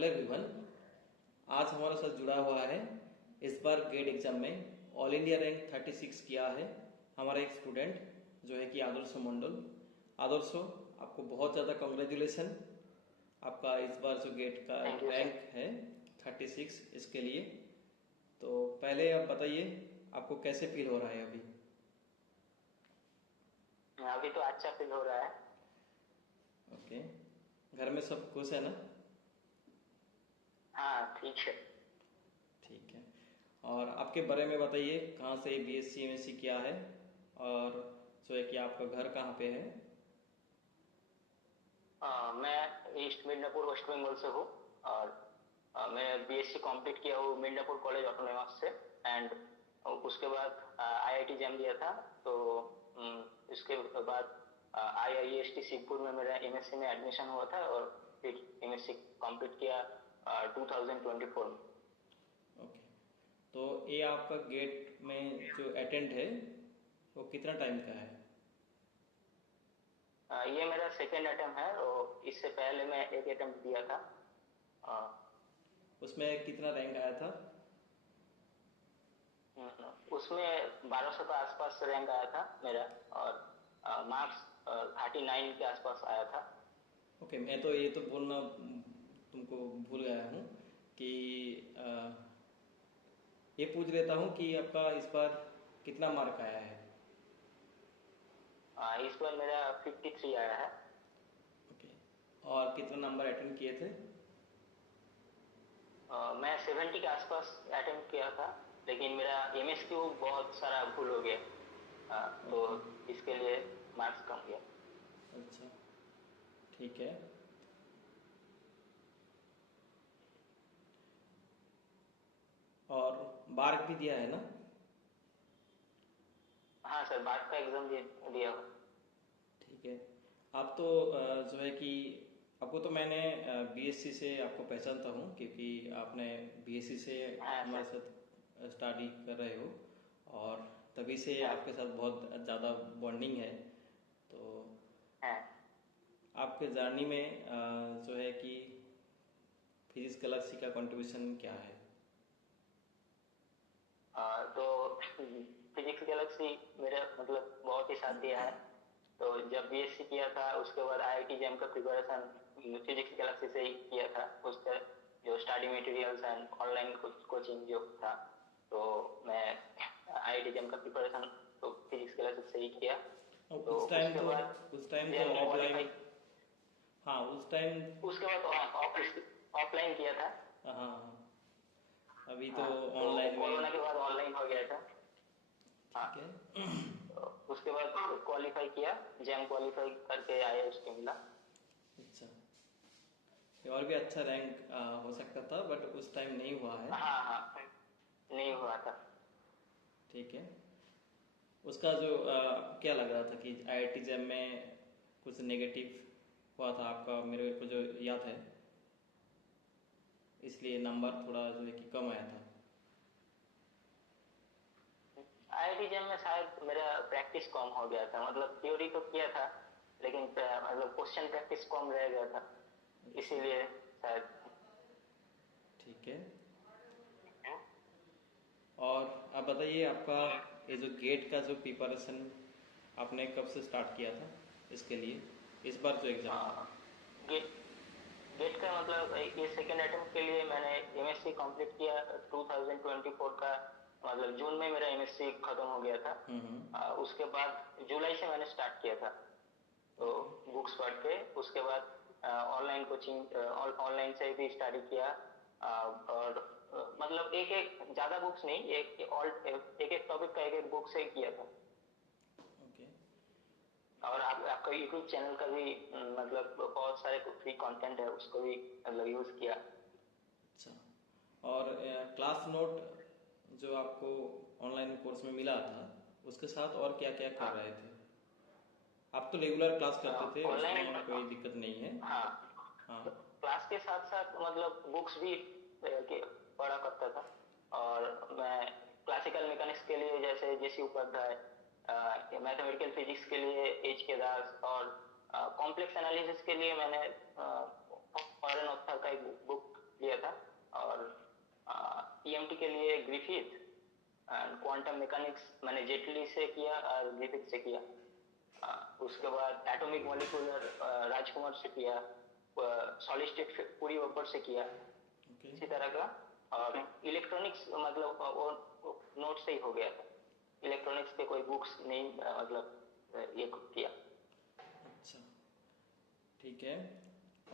Hello everyone. आज हमारे साथ जुड़ा हुआ है इस बार गेट एग्जाम में ऑल इंडिया रैंक 36 किया है हमारा एक स्टूडेंट जो है कि आदर्श मंडल। आदर्श, आपको बहुत ज़्यादा कॉन्ग्रेचुलेसन। आपका इस बार जो गेट का थैंक यू रैंक सर। है 36 इसके लिए। तो पहले आप बताइए आपको कैसे फील हो रहा है अभी? अभी तो अच्छा फील हो रहा है। ओके, घर में सब खुश है ना? हाँ ठीक है। ठीक है। और आपके बारे में बताइए, कहाँ से बीएससी एमएससी किया है और जो है कि आपका घर कहाँ पे है? मैं ईस्ट मिदनापुर वेस्ट बंगाल से हूँ और मैं बीएससी कंप्लीट किया हूँ मिदनापुर कॉलेज ऑटोनॉमस से। एंड उसके बाद आईआईटी जैम दिया था। तो इसके बाद आईआईएसटी शिवपुर में मेरा एमएससी में एडमिशन हुआ था और फिर एमएससी कंप्लीट किया 2024 में। ओके, तो ये आपका गेट में जो अटेम्प्ट है वो कितना टाइम का है? ये मेरा सेकेंड अटेम्प्ट है और इससे पहले मैं एक अटेम्प्ट दिया था। अ, उसमें कितना रैंक आया था? उसमें 1200 के आसपास रैंक आया था मेरा और मार्क्स 39 के आसपास आया था। ओके, मैं तो ये तो बोलना तुमको भूल गया हूँ कि अ, ये पूछ लेता हूँ कि आपका इस बार कितना मार्क आया है? इस बार मेरा 53 आया है। ओके, और कितना नंबर अटेंड किए थे? मैं 70 के आसपास अटेम्प्ट किया था लेकिन मेरा एमएसक्यू बहुत सारा भूल हो गया। तो ओके, इसके लिए मार्क्स कम गया। अच्छा, ठीक है। और बार्क भी दिया है ना? हाँ सर, बात का एग्जाम दिया हुआ। ठीक है। आप तो जो है कि आपको तो मैंने बीएससी से आपको पहचानता हूँ क्योंकि आपने बीएससी से हाँ हमारे सर। साथ स्टडी कर रहे हो और तभी से हाँ आपके साथ बहुत ज़्यादा बॉन्डिंग है। तो हाँ। आपके जर्नी में जो है कि फिजिक्स गैलेक्सी का कंट्रीब्यूशन क्या है? तो फिजिक्स गैलेक्सी मेरे मतलब बहुत ही साथ दिया है। तो जब बीएससी किया था उसके बाद आईआईटी जैम का प्रिपरेशन फिजिक्स गैलेक्सी से ही किया था। उसका जो study materials and online coaching जो था, तो मैं आईआईटी जैम का प्रिपरेशन तो फिजिक्स गैलेक्सी से ही किया। और तो उसके बाद उस टाइम तो जैम ऑफलाइन। क्वालिफाई। हाँ, उस टाइम। उसके बाद ऑफलाइन किया था। हाँ हाँ, अभी तो हाँ, तो ऑनलाइन कोरोना के में। बाद ऑनलाइन हो गया था। ठीक हाँ, है। तो उसके बाद क्वालिफाई किया, जैम क्वालिफाई करके आया उसके मिला। अच्छा, ये और भी अच्छा रैंक हो सकता था बट उस टाइम नहीं हुआ है। हाँ हाँ, नहीं हुआ था। ठीक है। उसका जो क्या लग रहा था कि आईआईटी जैम में कुछ नेगेटिव हुआ था आपका, मेरे को जो याद है, इसलिए नंबर थोड़ा जो है कि कम आया था। आईआईटी जैम में शायद मेरा प्रैक्टिस कम हो गया था। मतलब थ्योरी तो किया था लेकिन मतलब क्वेश्चन प्रैक्टिस कम रह गया था, अच्छा, इसीलिए शायद। ठीक है। और आप बताइए आपका ये जो गेट का जो प्रिपरेशन आपने कब से स्टार्ट किया था इसके लिए, इस बार जो एग्ज़ाम था? गेट गेट का मतलब ये सेकेंड अटेम्प्ट के लिए मैंने एमएससी कंप्लीट किया 2024 का। मतलब जून में मेरा एमएससी खत्म हो गया था। उसके बाद जुलाई से मैंने स्टार्ट किया था। तो ओके। बुक्स पढ़ के उसके बाद ऑनलाइन कोचिंग ऑनलाइन से भी स्टडी किया। और मतलब एक एक ज्यादा बुक्स नहीं, एक एक टॉपिक का एक एक बुक से किया था। ओके, और आपका यूट्यूब चैनल का भी मतलब बहुत सारे फ्री कंटेंट है, उसको भी मतलब यूज किया। अच्छा। और क्लास नोट जो आपको ऑनलाइन कोर्स में मिला था उसके साथ और क्या क्या कर हाँ, रहे थे? आप तो रेगुलर क्लास करते थे, ऑनलाइन। उसमें कोई दिक्कत नहीं है। हाँ, हाँ। क्लास के साथ साथ मतलब बुक्स भी पढ़ा करता था। और मैं क्लासिकल मैकेनिक्स के लिए जैसे जेसी उपाध्याय, मैथमेटिकल फिजिक्स के लिए एच के दास, और कॉम्प्लेक्स एनालिसिस के लिए मैंने फॉरेन ऑथर का एक बुक ईएमटी के लिए ग्रिफिथ, एंड क्वांटम मैकेनिक्स मैंने जेटली से किया और ग्रिफिथ से किया। उसके बाद एटॉमिक मॉलिक्यूलर राजकुमार से किया, सॉलिड स्टेट पूरी ऊपर से किया। इसी तरह का। और इलेक्ट्रॉनिक्स मतलब वो नोट से ही हो गया था, इलेक्ट्रॉनिक्स पे कोई बुक्स नहीं मतलब ये किया। अच्छा, ठीक है।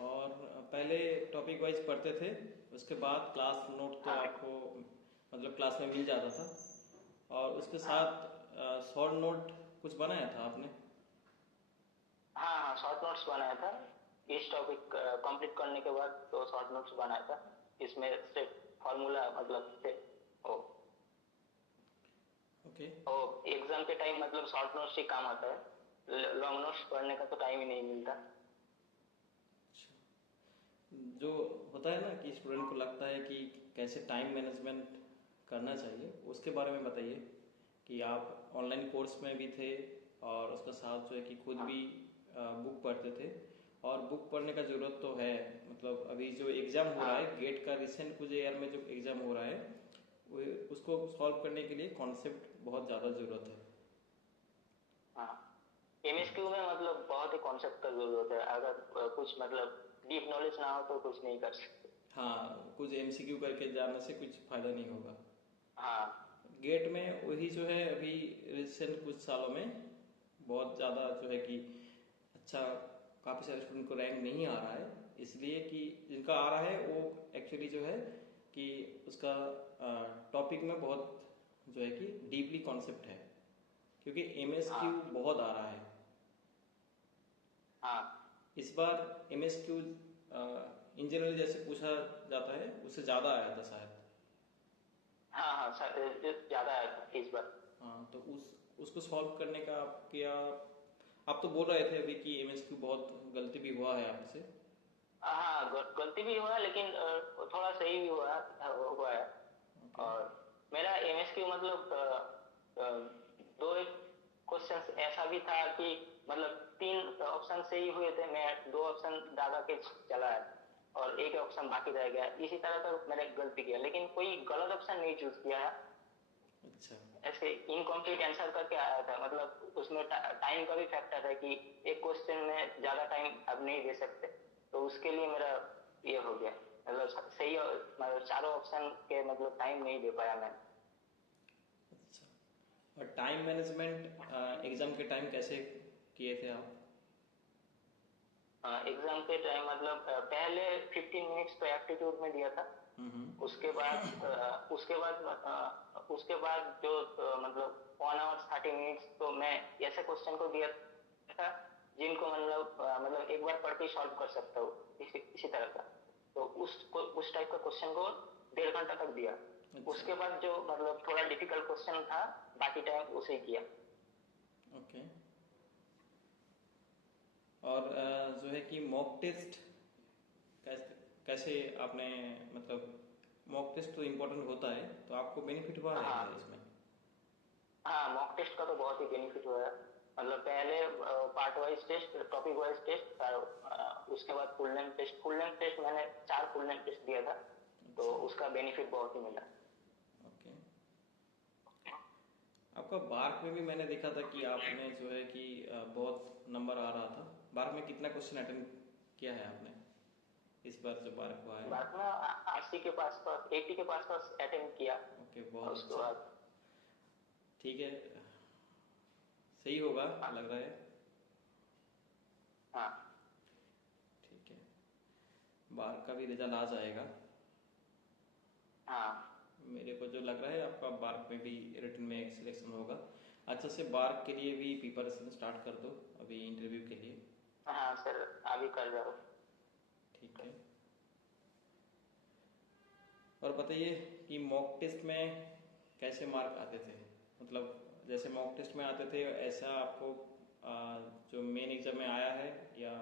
और पहले टॉपिक वाइज पढ़ते थे, उसके बाद क्लास नोट तो आपको मतलब क्लास में मिल जाता था, और उसके साथ शॉर्ट नोट कुछ बनाया था आपने? हाँ हाँ, शॉर्ट नोट्स बनाया था। इस टॉपिक कंप्लीट करने के बाद तो शॉर्ट नोट्स बनाया था। इसमें सिर्फ फॉर्मूला मतलब थे ओ ओके। एग्जाम के टाइम मतलब शॉर्ट नोट्स ही काम आता है, लॉन्ग नोट्स पढ़ने का तो टाइम ही नहीं मिलता। जो होता है ना कि स्टूडेंट को लगता है कि कैसे टाइम मैनेजमेंट करना चाहिए, उसके बारे में बताइए कि आप ऑनलाइन कोर्स में भी थे और उसके साथ जो है कि खुद भी बुक पढ़ते थे, और बुक पढ़ने का ज़रूरत तो है। मतलब अभी जो एग्ज़ाम हो रहा है गेट का, रिसेंट कुछ ईयर में जो एग्ज़ाम हो रहा है, वो उसको सॉल्व करने के लिए कॉन्सेप्ट बहुत ज़्यादा ज़रूरत है। हाँ, एमएसक्यू में मतलब बहुत ही कॉन्सेप्ट का जरूरत है। अगर कुछ मतलब डीप नॉलेज ना हो तो कुछ नहीं कर सकते। हाँ, कुछ एमसीक्यू करके जाने से कुछ फ़ायदा नहीं होगा। हाँ, गेट में वही जो है अभी रिसेंट कुछ सालों में बहुत ज़्यादा जो है कि अच्छा, काफ़ी सारे स्टूडेंट को रैंक नहीं आ रहा है, इसलिए कि जिनका आ रहा है वो एक्चुअली जो है कि उसका टॉपिक में बहुत जो है कि डीपली कॉन्सेप्ट है, क्योंकि एमएसक्यू बहुत आ रहा है। हाँ, इस बार एमएसक्यू इन जनरल जैसे पूछा जाता है उससे ज़्यादा आया था शायद। हाँ हाँ, ज्यादा है इस बार। हाँ, तो उसको सॉल्व करने का आप तो बोल रहे थे अभी कि एमएसक्यू बहुत गलती भी हुआ है आपसे। हाँ, गलती भी हुआ लेकिन थोड़ा सही भी हुआ है। ओके। और मेरा एमएसक्यू मतलब दो एक क्वेश्चन ऐसा भी था कि मतलब 3 ऑप्शन से ही हुए थे, मैं 2 ऑप्शन दागा के चला है और एक ऑप्शन बाकी रह गया। इसी तरह का मैंने गलती किया, लेकिन कोई गलत ऑप्शन नहीं चूज किया है। अच्छा। ऐसे इनकम्प्लीट आंसर करके आया था। मतलब उसमें टाइम का भी फैक्टर है कि एक क्वेश्चन में ज्यादा टाइम अब नहीं दे सकते, तो उसके लिए मेरा ये हो गया। मतलब सही मतलब चारों ऑप्शन के मतलब टाइम नहीं दे पाया मैं। अच्छा, और टाइम मैनेजमेंट एग्जाम के टाइम कैसे किए थे आप? एग्जाम के टाइम मतलब पहले 15 मिनट्स तो एप्टीट्यूड में दिया था। उसके बाद जो मतलब 1 आवर 30 मिनट्स तो मैं ऐसे क्वेश्चन को दिया था जिनको मतलब एक बार पढ़ के सॉल्व कर सकता हूँ, इसी तरह का। तो उस टाइप का क्वेश्चन को 1.5 घंटा तक दिया। अच्छा। उसके बाद जो मतलब थोड़ा डिफिकल्ट क्वेश्चन था बाकी टाइम उसे ही किया। ओके। और जो है कि मॉक टेस्ट कैसे आपने, मतलब मॉक टेस्ट तो इम्पोर्टेंट होता है, तो आपको बेनिफिट हुआ है क्या हाँ इसमें? हाँ, मॉक टेस्ट का तो बहुत ही बेनिफिट हुआ है। मतलब पहले part wise test, topic wise test, उसके बाद फुल लेंथ टेस्ट मैंने 4 फुल लेंथ टेस्ट दिया था, तो अच्छा। उसका बेनिफिट बहुत ही मिला। ओके। आपका बार्क में भी मैंने देखा था कि आपने जो है कि बहुत नंबर आ रहा था। बार्क में कितना क्वेश्चन अटेंड किया है आपने इस बार जो बार्क हुआ है? बाद में 80 के पास पास, 80 के पास पास अटेंड किया। ओके, और बहुत उसके अच्छा। बाद ठीक है, सही होगा हाँ लग रहा है। हाँ ठीक है, बार्क का भी रिजल्ट आ जाएगा। हाँ मेरे को जो लग रहा है आपका बार्क में भी रिटन में सिलेक्शन होगा। अच्छा से बार्क के लिए भी प्रिपरेशन स्टार्ट कर दो अभी इंटरव्यू के लिए। हाँ सर, अभी कर रहा हूँ। ठीक है। और बताइए कि मॉक टेस्ट में कैसे मार्क आते थे? मतलब जैसे मॉक टेस्ट में आते थे ऐसा आपको जो मेन एग्जाम में आया है, या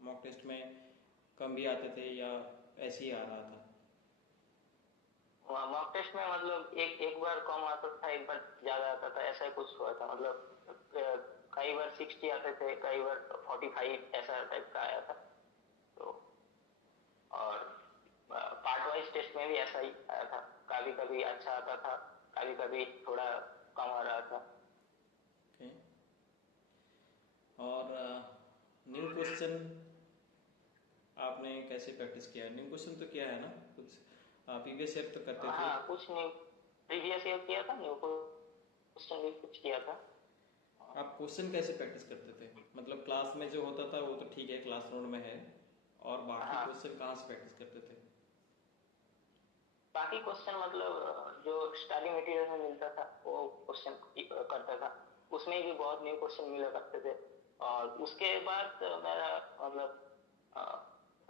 मॉक टेस्ट में कम भी आते थे, या ऐसे ही आ रहा था? मॉक टेस्ट में मतलब एक बार कम आता था, एक बार ज्यादा आता था, ऐसा ही कुछ हुआ था। मतलब कई बार 60 आते थे, कई बार 45 ऐसा टाइप का आया था। तो और पार्ट वाइज वाइज टेस्ट में भी ऐसा ही आया था, कभी कभी अच्छा आता था, कभी कभी थोड़ा कम आ रहा था। ओके। और न्यू क्वेश्चन आपने कैसे प्रैक्टिस किया? न्यू क्वेश्चन तो किया है ना कुछ, प्रीवियस ईयर तो करते थे। हाँ कुछ नहीं, प्रीवियस ईयर किया था, न्यू क्वेश्चन भी कुछ किया था। आप क्वेश्चन कैसे प्रैक्टिस करते थे? मतलब क्लास में जो होता था वो तो ठीक है, क्लास नोट में है, और बाकी हाँ क्वेश्चन कहाँ से प्रैक्टिस करते थे? बाकी क्वेश्चन मतलब जो स्टडी मटेरियल में मिलता था वो क्वेश्चन करता था, उसमें भी बहुत न्यू क्वेश्चन मिला करते थे। और उसके बाद मेरा मतलब अ,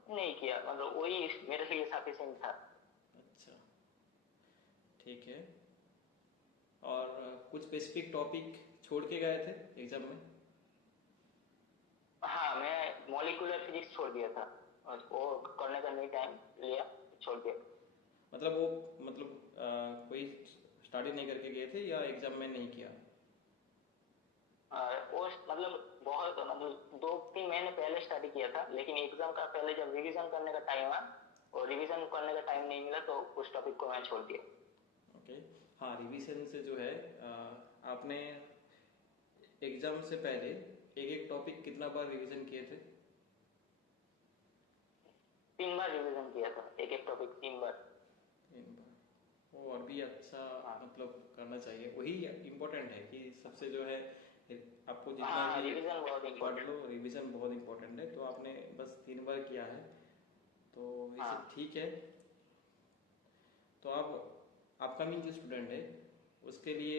नहीं किया, मतलब वही मेरे लिए सफिशिएंट था। अच्छा, ठीक है। और कुछ स्पेसिफिक टॉपिक छोड़ के गए थे एग्जाम में? हाँ मैं मॉलिक्यूलर फिजिक्स छोड़ दिया था, और वो करने का नहीं टाइम लिया, छोड़ दिया। मतलब वो मतलब कोई स्टडी नहीं करके गए थे या एग्जाम में नहीं किया? वो मतलब बहुत मतलब 2-3 महीने पहले स्टडी किया था, लेकिन एग्जाम का पहले जब रिवीजन करने का टाइम आया और रिवीजन करने का टाइम नहीं मिला तो उस टॉपिक को मैं छोड़ दिया। ओके। हाँ, रिवीजन से जो है आपने एग्जाम से पहले एक एक टॉपिक कितना बार रिवीजन किए थे? 3 बार रिवीजन किया था, एक एक टॉपिक 3 बार। 3 बार? वो और भी अच्छा, हाँ मतलब करना चाहिए, वही इम्पोर्टेंट है कि सबसे जो है आपको जितना हाँ भी रिवीजन बहुत पढ़ इम्पोर्टेंट। लो, रिवीजन बहुत इम्पोर्टेंट है। तो आपने बस 3 बार किया है, तो हाँ वैसे ठीक है। तो आप अपकमिंग जो स्टूडेंट है उसके लिए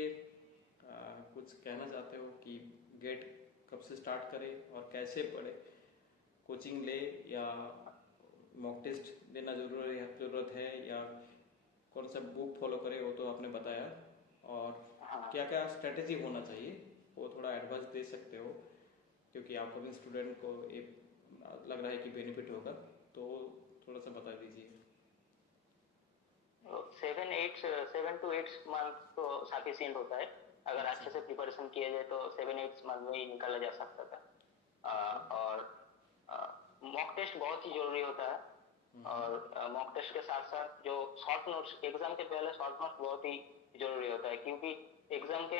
कुछ कहना चाहते हो कि गेट कब से स्टार्ट करे और कैसे पढ़े? कोचिंग ले या मॉक टेस्ट देना ज़रूरत है, या कौन सा बुक फॉलो करे वो तो आपने बताया, और हाँ क्या क्या स्ट्रेटेजी होना चाहिए वो थोड़ा एडवाइस दे सकते हो, क्योंकि अपकमिंग स्टूडेंट को एक लग रहा है कि बेनिफिट होगा, तो थोड़ा सा बता दीजिए। 7 to 8 मंथ तो सफिशियंट होता है, अगर अच्छा। अच्छे से प्रिपरेशन किया जाए तो 7-8 मंथ में ही निकाला जा सकता था। ओके। और मॉक टेस्ट बहुत ही जरूरी होता है। और मॉक टेस्ट के साथ साथ जो शॉर्ट नोट्स, एग्जाम के पहले शॉर्ट नोट्स बहुत ही जरूरी होता है, क्योंकि एग्जाम के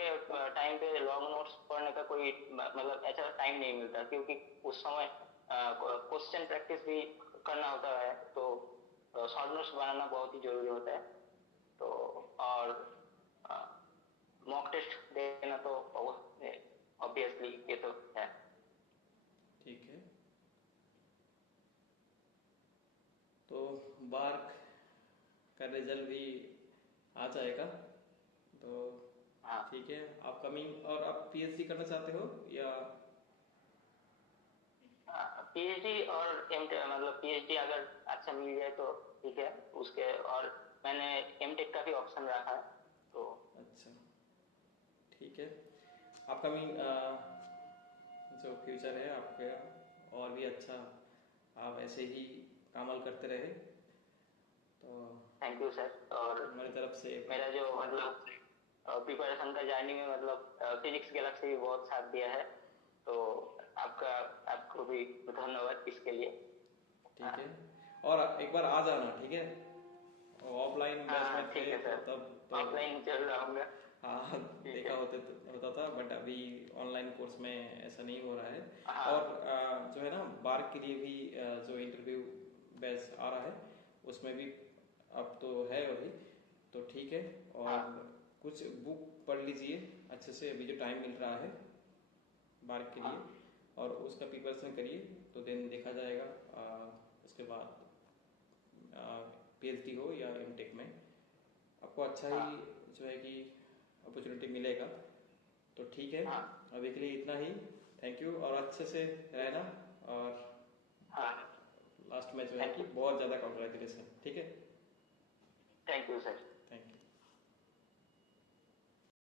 टाइम पे लॉन्ग नोट्स पढ़ने का कोई मतलब ऐसा टाइम नहीं मिलता, क्योंकि उस समय क्वेश्चन प्रैक्टिस भी करना होता है, तो शॉर्ट नोट्स बनाना बहुत ही जरूरी होता है। तो और मॉक टेस्ट देना तो ऑब्वियसली ये तो है। ठीक है। तो बार का रिजल्ट भी आ जाएगा, तो हाँ ठीक है। अपकमिंग, और आप पीएचडी करना चाहते हो या? पीएचडी और मतलब पीएचडी अगर अच्छा मिल जाए तो ठीक है, उसके और मैंने एमटेक का भी ऑप्शन रखा है तो। अच्छा, ठीक है। अपकमिंग जो फ्यूचर है आपके, और भी अच्छा, आप ऐसे ही कामल करते रहे, तो थैंक यू सर। और हमारी तरफ से। मेरा जो मतलब प्रिपरेशन का जर्नी में मतलब फिजिक्स गैलेक्सी भी बहुत साथ दिया है, तो आपका आपको भी धन्यवाद इसके लिए। ठीक है, और एक बार आ जाना, ठीक है। ऑफलाइन बैच हाँ में थे ठीक है तो सर, तब तो ऑफलाइन जरूर आऊँगा। हाँ ठीक देखा है। होता था, बट अभी ऑनलाइन कोर्स में ऐसा नहीं हो रहा है। हाँ और जो है ना, बार के लिए भी जो इंटरव्यू बैच आ रहा है उसमें भी अब तो है अभी, तो ठीक है। और हाँ कुछ बुक पढ़ लीजिए अच्छे से, अभी जो टाइम मिल रहा है बार के हाँ लिए, और उसका प्रिपरेशन करिए, तो देन देखा जाएगा उसके बाद पीएचडी हो या एमटेक में आपको अच्छा ही हाँ जो है कि अपॉर्चुनिटी मिलेगा। तो ठीक है, हाँ अभी के लिए इतना ही। थैंक यू, और अच्छे से रहना, और हाँ। लास्ट में जो है थैंक कि यू। बहुत ज़्यादा कॉन्ग्रेचुलेसन, ठीक है। Thank you sir.